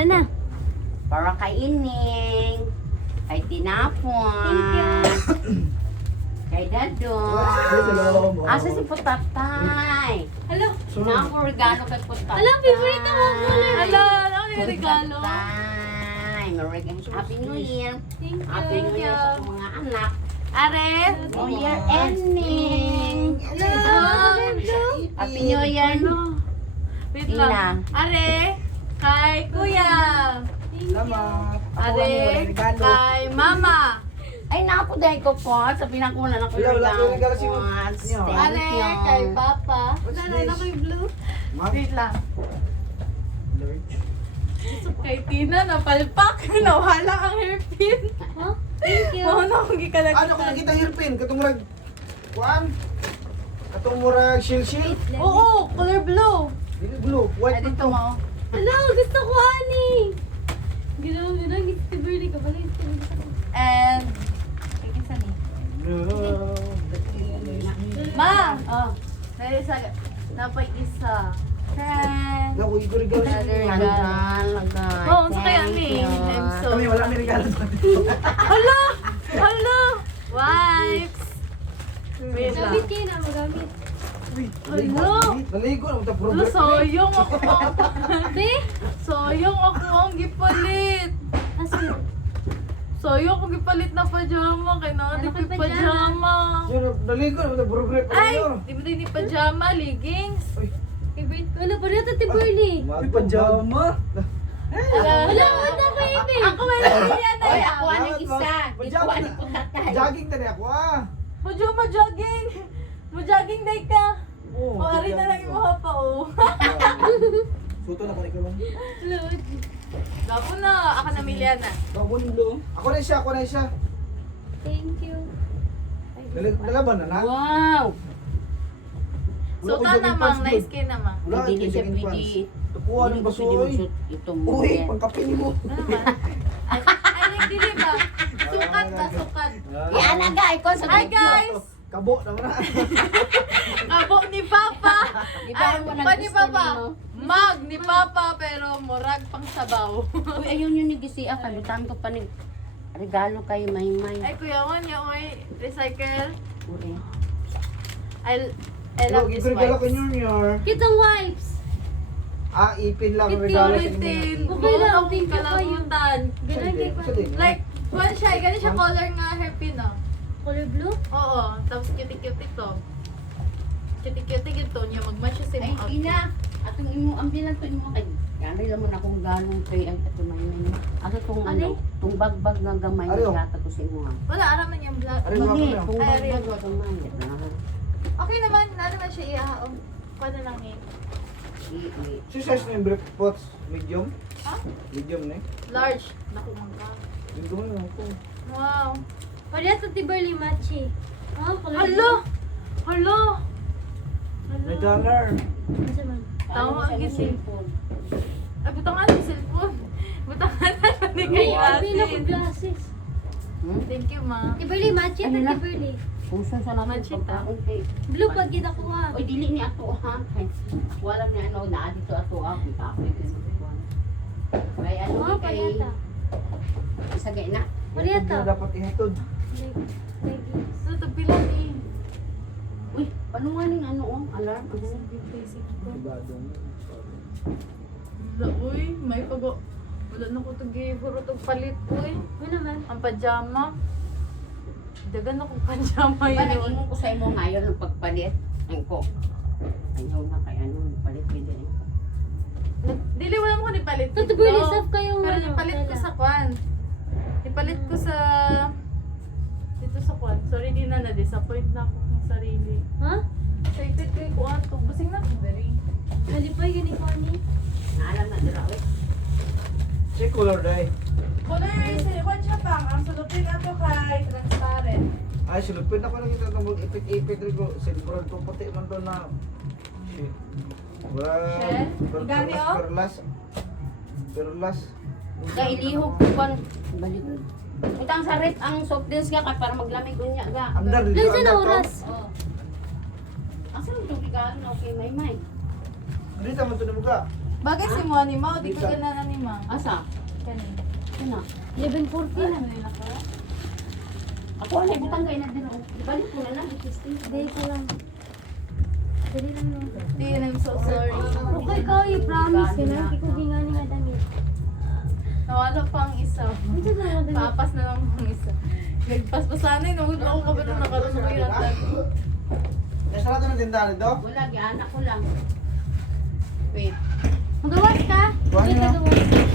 Tara na. Para kay Ining. Kay Tinapon. Kay Dadong. Asa si Putatay? Hello. Na ako regalo kay Putatay. Hello, favorite ako. Hello, ano yung regalo? Putatay. Happy New Year. Thank Happy New Year sa akong mga anak. Are? New Year ending. Happy New Year. Wait lang. Are? Kay Kuya. Salamat. Are? Kay Mama. Ay, naku, dahil ko po. Sa pinakunan ako Wala, wala, regalo regalo si po. Inyo. Are? Thank you. Kay Papa. What's Wala this? na ako yung blue. Ma'am? Wait lang. Lurch. Kay Tina, napalpak. Nawala ang hairpin. Huh? Thank you. Mahuna akong Ano ko gikalagitan. nakita hairpin? Katong murag... Kuan? Katong murag shield. Oo, color blue. Dili blue. Ay, White dito to. mo. Hello, gusto ko, ani. Ginawa mo na, gusto birthday ka pala. And, kikisa ni. No. Ma! Oh, Dahil sa, napay isa. Friend. Naku, ito regalo sa Another inyo. regalo. lagay. Oo, sa kaya ni. I'm so... Kami wala ni regalo sa Hala! Hala! Wipes! Wait lang. Gamit kayo na, magamit. Hello? Naligo na ito. Hala, sayang ako. Be? Sayang ako ang gipalit. Asan? Sayang akong gipalit na pajama. Kaya na di Ano pa pa pajama? pajama. Naligo na ito. Progress ko Ay! yun. Di mo din ni pajama, leggings. Favorite ko. Wala pa rin ito, birthday. May pajama. Wala, wala pa, Ibe. Ako may yan na Oy, yan. ako ang isa. Pajama Ikaw na. ang Putatay. Jogging na rin ako ah. Pajama jogging. Mo-jogging day ka. Oo, O, ari na lang yung mga pa, oh. Suto na pala ko lang. Wala, Gapo na, ako na Miliana. Kabundo. Ako na siya, ako na siya. thank you. Nalaban na na. Wow! Wala So, ko ta jogging namang, pants, nice skin namang. Wala, Hindi siya jogging pants. pwede. Tupuan Hindi ng ko pwede basoy. mag-shoot itong Uy, model. pangkapin mo. Ano naman? Ay, nagdili ba? Sukat ba? Sukat. Yan na guys, ko sa Hi guys! Kabo naman na. Abo ni Papa! Di ba Ay, mo pa ni nagusto Papa? nimo? Mag ni Papa, pero murag pang sabaw. Uy, ayun yung nagisiya ka. Butang ko pa ni regalo kay Maymay. Ay, kuya mo niya, oy, recycle. Uy. I love this Regalo ko wipes. Junior. Kitang wipes. Ah, ipin lang ang Ipin, regalo sa Puritin. inyo. Okay lang, Buong thank you kayo. kalabutan. Ganun kay Sa din. Like, one siya, ganun siya color nga hairpin, oh. Color blue? Oo, tapos cutie-cutie to. Cutie-cutie gito niya, mag-match siya sa Ay, mga ina. Atong imo, ang bilang to imo kay. Kaya lang mo na kung galong kay ay ato Maymay. Ato tong Ano? ano, tong bagbag nga gamay Ariyo. na gata ko sa imo. ha. Wala, araman yung black. Ariyo. Hindi, Ariyo. tong Ay, Ariyo. bagbag nga gamay. Okay naman, lalo na siya iahaong. Paano lang eh? Si size na yung brief pots. Medium? Ha? Medium na eh. Large. Naku, mangga. Yung doon lang ako. Wow. Pareha ito, Timberly Machi. Ah, color Hala! Hala! May dollar. Asa man? Tama ang gising. Ay, butangan yung cellphone. Butangan na ni kay May na ko Asin. glasses. Thank you, ma. Timberly Machi ito, Ano na? Timberly. Kung saan sa natin Manchita. pagkaon kay. Blue pag kita ko ha. Oy, dili ni ato ha. Kay wala ni ano na dito ato ha. Kita ako yung kuwan. May ano Oh, kay pareha. isa gay na. Pareha Yung ta. dapat ihatod. Leggings. So, tagpilan eh. Uy, paano nga ning ano oh, alarm? Ano? Basic ko. Ibadong. Wala, uy. May pago. Wala na ko tagi. Puro tag palit, uy. Ano naman? Ang pajama. Dagan akong pajama Diba yun. nag-ingon ko sa imo ngayon ng pagpalit? Ang ko. Ayaw na kay ano, palit pwede rin. Dili, wala mo ko nipalit Ito, dito. Timberly, saf kayo. Pero nipalit ko sa kwan. Nipalit ko sa... Dito sa kwan. Sorry, di na na-disappoint na ako ng sarili. Ha? Excited ko yung kuwan to. Busing na ko, dari. Halipay, uniform ni. Naalam na dira oy. Check color dai. Color erase, kwan siya pang. Ang sulupin ato kay transparent. Ay, silupin ako lang kita ng ipit-ipit rin ko. Silpuran ko puti man doon na. Shit. Wala. Shell? Gani, oh? Perlas. Perlas. Kay ilihog ko kwan. Balik. Utang sa rep ang soft drinks ka kay para maglamig unya ga. Andar dito. Lansa na andar to. oras. Oh. Asa yung tubig ka na okay Maymay? Dito man to ni muka. Bagay si mo ni Mao, di ka gananan ni Mao. Asa? Kani. Sino? 11:40 na. Ano nila ka? Ako ang butang kayo na din ako. Ibalik mo na lang, i-testing. Day ko lang. Dali lang no. Di, I'm so sorry. Okay, ikaw i-promise ka na. Kikugin nga ni nga damit. Nawala pa ang isa. Ito na nga damit. Papas na lang ang isa. Nagpaspasanay, nawala ako ka ba nung nakaroon ko yun at Nasarado ng tindahan ito? Wala, gianak ko lang. wait. Magawas ka? Kuhanin Hindi ka mo. gawas.